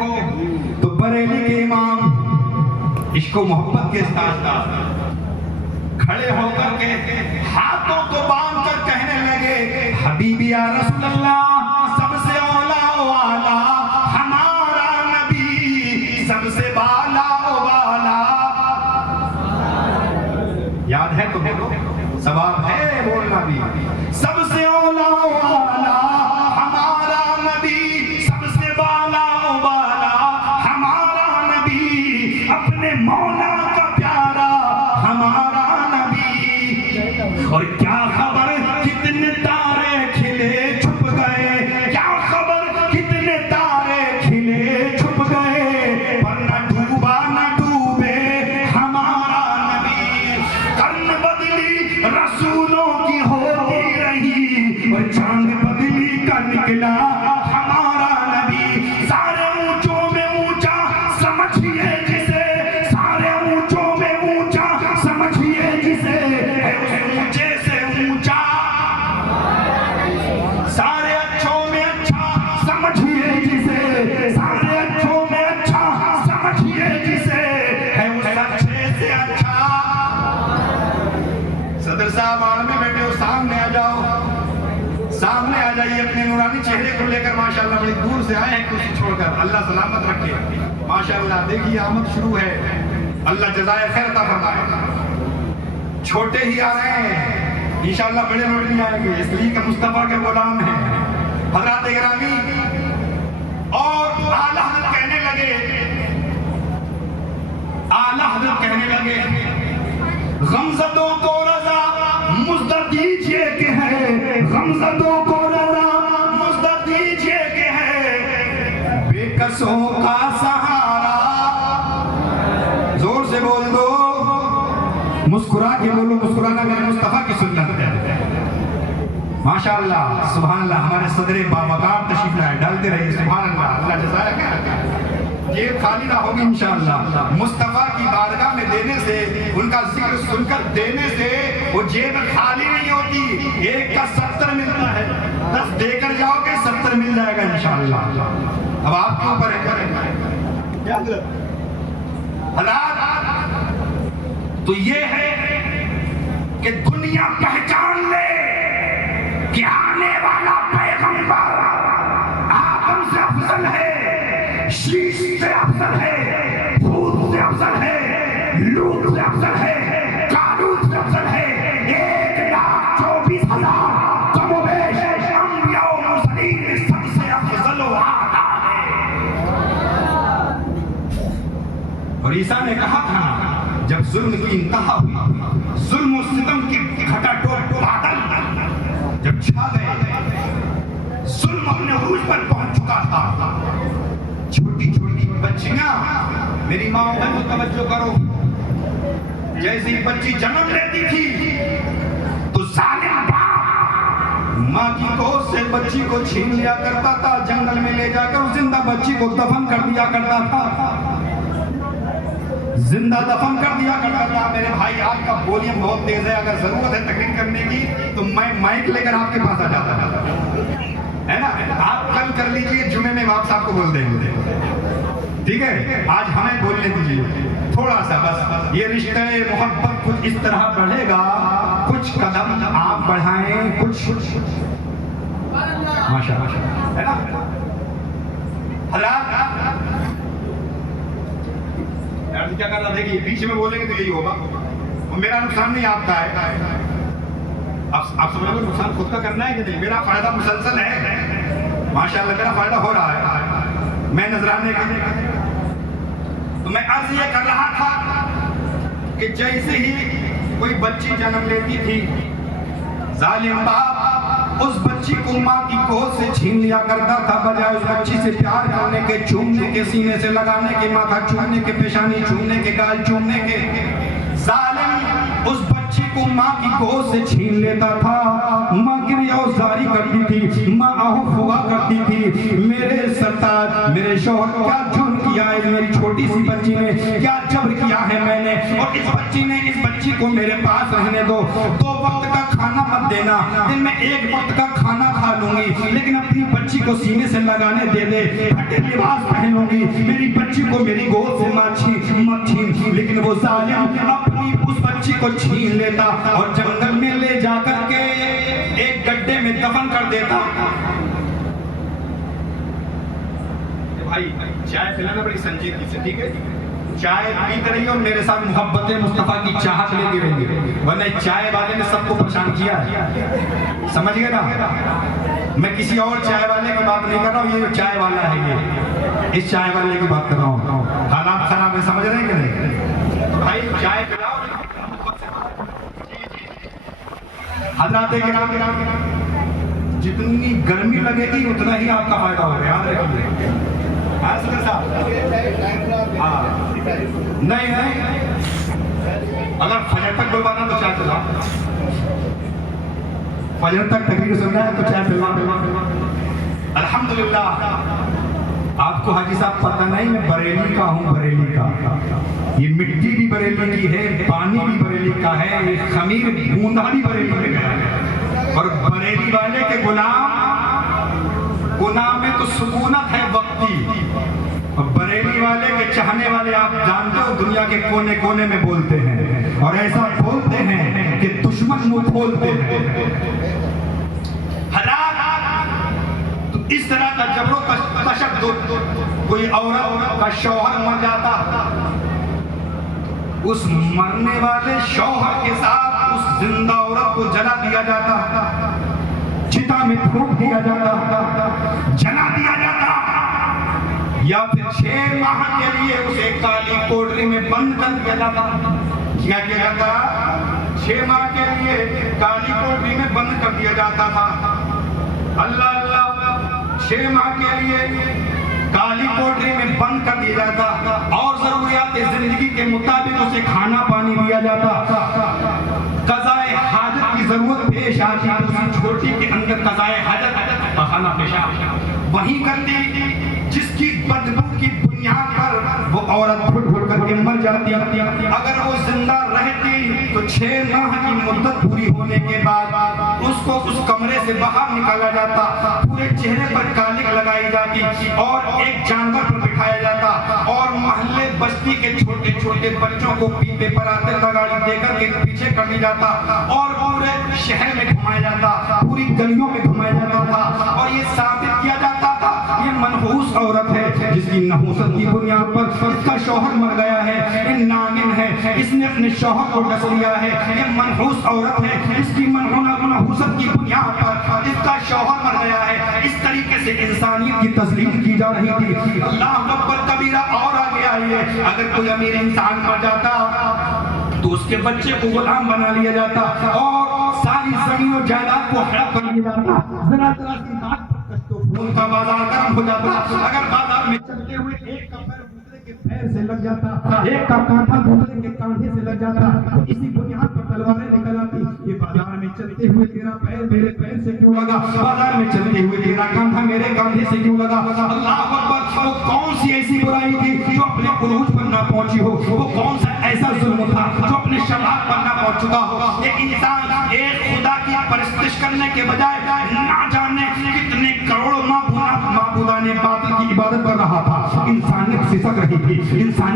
हो तो बरेली के इमाम इश्को मोहब्बत के साथ खड़े होकर के हाथों को बांध कर कहने लगे, हबीबी या रसूल अल्लाह, सबसे औला वाला हमारा नबी, सबसे बाला वाला। याद है तो बोलो, सवाब है बोलना भी। सबसे औला वाला हमारा नबी, सबसे बाला वाला हमारा नबी, अपने मौला का प्यारा हमारा नबी। और क्या खबर कितने तारे खिले छुप गए, क्या खबर कितने तारे खिले छुप गए, पर न डूबा न डूबे हमारा नबी। कर्म बदली रसूलों की होती रही और चांद बदली का निकला हमारा नबी। सारे ऊंचों में ऊंचा समझिए जिसे, सारे ऊंचों में ऊंचा समझिए जिसे, ऊंचे से ऊंचा, सारे अच्छों में अच्छा समझिए जिसे, सारे अच्छों में अच्छा समझिए जिसे, है उस अच्छे से अच्छा। सदर साहब आड़ में बैठे हो, सामने आ जाओ, सामने आ जाइए, अपने नूरानी चेहरे को लेकर। माशाल्लाह बड़ी दूर से आए हैं कुर्सी छोड़कर, अल्लाह सलामत रखे। माशाल्लाह देखिए आमद शुरू है, अल्लाह जज़ाए खैर अता फरमाए। छोटे ही आ रहे हैं, इंशाअल्लाह बड़े लोग नहीं आएंगे, इसलिए कि मुस्तफा के गुलाम हैं। हज़रात गिरामी और आला हज़रत कहने लगे, आला हज़रत कहने लगे, गमज़दों को रज़ा मुज़्द दीजिए के है, गमज़दों को रज़ा मुज़्द दीजिए के है, बेकसों का सहारा। जोर से बोल दो, मुस्कुरा के बोलो, मुस्कुराना मेरे मुस्तफा की सुन्नत है। माशाअल्लाह सुभान अल्लाह, हमारे सदरे बावकार तशरीफ लाए, डालते रहिए सुभान अल्लाह, अल्लाह जज़ाया खैर। ये खाली ना होगी इंशाअल्लाह। मुस्तफा की बारगाह में देने से, उनका जिक्र सुनकर देने से वो जेब खाली नहीं होती। एक का 70 मिलता है, 10 देकर जाओगे 70 मिल जाएगा इंशाअल्लाह। अब आपके ऊपर है हालात। तो ये है कि दुनिया पहचान ले कि आने वाला पैगंबर आदम से अफजल है, शीश से अफजल है, हूद से अफजल है, लूत से अफजल है, कालूत से अफजल है। 1,24,000 कमोबेश अंबिया और मुरसलीन सबसे अफजल वाला है। और ईसा ने कहा था, जब जुल्म की इंतहा हुई, जुल्म और सितम की खटाटोप बादल जब छा गए, जुल्म अपने उरूज पर पहुंच चुका था। छोटी छोटी बच्चियां, मेरी माँ को तवज्जो करो, जैसे ही बच्ची जन्म लेती थी तो जालिम बाप माँ की गोद से बच्ची को छीन लिया करता था, जंगल में ले जाकर जिंदा बच्ची को दफन कर दिया करता था, जिंदा दफन कर दिया करता था। मेरे भाई आज का वॉल्यूम बहुत तेज है, अगर जरूरत है तकरीर करने की तो मैं माइक लेकर आपके पास आ जाता है ना। आप कल कर लीजिए, जुमे में आप साहब को बोल देंगे, ठीक है। आज हमें बोलने दीजिए थोड़ा सा बस। ये रिश्ते मोहब्बत कुछ इस तरह बढ़ेगा, कुछ कदम आप बढ़ाएं, कुछ माशाअल्लाह है ना। हालात क्या करना, देखिए बीच में बोलेंगे तो यही होगा, और मेरा नुकसान नहीं आपका है। आप समझ लो नुकसान खुद का करना है कि नहीं, मेरा फायदा मुसलसल है माशाअल्लाह, मेरा फायदा हो रहा है। मैं नजराने का तो मैं अर्ज ये कर रहा था कि जैसे ही कोई बच्ची जन्म लेती थी, जालिम बाप उस बच्ची को माँ की गोद से छीन लिया करता था, बजाय उस बच्ची से प्यार करने के, चूमने के, सीने से लगाने के, माथा चूमने के, पेशानी चूमने के, गाल चूमने के। जालिम उस बच्ची को माँ की गोद से छीन लेता था। माँ गिरियाज़ारी करती थी, माँ आहो फुआ करती थी। मेरे सर सकता मेरे शौहर क्या जुर्म किया है, मेरी छोटी सी बच्ची ने क्या जबर किया है मैंने, और इस बच्ची को मेरे पास रहने दो, 2 वक्त का खाना मत देना, दिन में 1 वक्त का खाना खा लूंगी, लेकिन अपनी बच्ची को सीने से लगाने दे दे, फटे लिबास पहन लूंगी, मेरी बच्ची को मेरी गोद से मत छीन। लेकिन वो जालिम अपनी उस बच्ची को छीन लेता और जंगल में ले जाकर के एक गड्ढे में दफन कर देता। भाई चाय पिलाना बड़ी संजीदगी से, ठीक है, चाय पीते रहिए और मेरे साथ मोहब्बत मुस्तफा की चाहत लेती रहिए, वरना चाय वाले ने सबको परेशान किया है, समझ गए ना। मैं किसी और चाय वाले की बात नहीं कर रहा हूँ, ये चाय वाला है, ये इस चाय वाले की बात कर रहा हूँ। हालात खराब है, समझ रहे हैं कि नहीं। तो भाई चाय पिलाओ। हज़रात किराम, जितनी गर्मी लगेगी उतना ही आपका फायदा होगा, याद रखिए। नहीं, अगर फजर तक बुलवाना तो चाय पिला, फजर तक तकरीर सुनना है तो चाय पिलवा। अल्हम्दुलिल्लाह, आपको हाजी साहब पता नहीं मैं बरेली का हूँ, बरेली का। ये मिट्टी भी बरेली की है, पानी भी बरेली का है, ये खमीर बूंदा भी बरेली में गया है। और बरेली वाले के गुनाह में तो सुकूनत है वक्ती, और बरेली वाले के चाहने वाले आप जानते हो दुनिया के कोने कोने में बोलते हैं, और ऐसा बोलते हैं कि दुश्मन मुंह खोलते हैं। तो इस तरह का जबरों का तशद्दुद, कोई औरत का शौहर मर जाता, उस मरने वाले शौहर के साथ उस जिंदा औरत को जला दिया जाता, चिता में फूंक दिया जाता, जला दिया जाता, या फिर 6 माह के लिए उसे काली कोठरी में बंद कर दिया जाता। क्या किया जाता? 6 माह के लिए काली कोठरी में बंद कर दिया जाता था। अल्लाह अल्लाह, 6 माह के लिए काली कोठरी में बंद कर दिया जाता, और जरूरियात जिंदगी के मुताबिक उसे खाना पानी दिया जाता। कज़ाए हाजत की जरूरत पेश आती, उसी छोटी के अंदर कज़ाए हाजत बहाना पेशा वही करती जिसकी बदबू की बुनियाद पर वो औरत घुट करके मर जाती। अगर वो जिंदा रहती तो 6 माह की मुद्दत पूरी होने के बाद उसको उस कमरे से बाहर निकाला जाता, पूरे चेहरे पर कालिक लगाई जाती और एक जानवर पर बिठाया जाता, और मोहल्ले बस्ती के छोटे छोटे बच्चों को पीपे पर आते गाड़ी देकर के पीछे कर दिया जाता, और पूरे शहर में घुमाया जाता, पूरी गलियों में घुमाया जाता था, और ये साबित किया जाता था ये मनहूस औरत है जिसकी नहूसत की बुनियाद पर इसका शौहर मर गया है, ये नागिन है, इसने अपने शौहर को डस लिया है, ये मनहूस औरत है इसकी मनहूसत की बुनियाद पर इसका शौहर मर गया है। इस तरीके से इंसानियत की तस्लीम की जा रही थी। अल्लाह अकबर कबीरा और आगे आइए, अगर कोई अमीर इंसान मर जाता तो उसके बच्चे को गुलाम बना लिया जाता और सारी जमीन और जायदाद को हड़प कर लिया जाता। जरा की बात उनका बाजार गर्म हो जाता। अगर बाजार में चलते हुए एक का पैर दूसरे के पैर से लग जाता, एक का कांधा दूसरे के कांधे से लग जाता, तो इसी बुनियाद पर तलवारें निकल आती। ये बाजार में चलते हुए तेरा पैर मेरे पैर से क्यों लगा, बाजार में चलते हुए तेरा कांधा मेरे कांधे से क्यों लगा। अल्लाह अकबर, वो कौन सी ऐसी बुराई थी जो अपने उरूज पर ना पहुंची हो, वो कौन सा ऐसा जुल्म था जो अपने शबाब पर ना पहुंच चुका हो। ये इंसान एक खुदा की परस्तिश करने के बजाय ना जाने कितने करोड़ों माबूदा ने बातिल की इबादत कर रहा था। इंसानियत सिसक रही थी, इंसान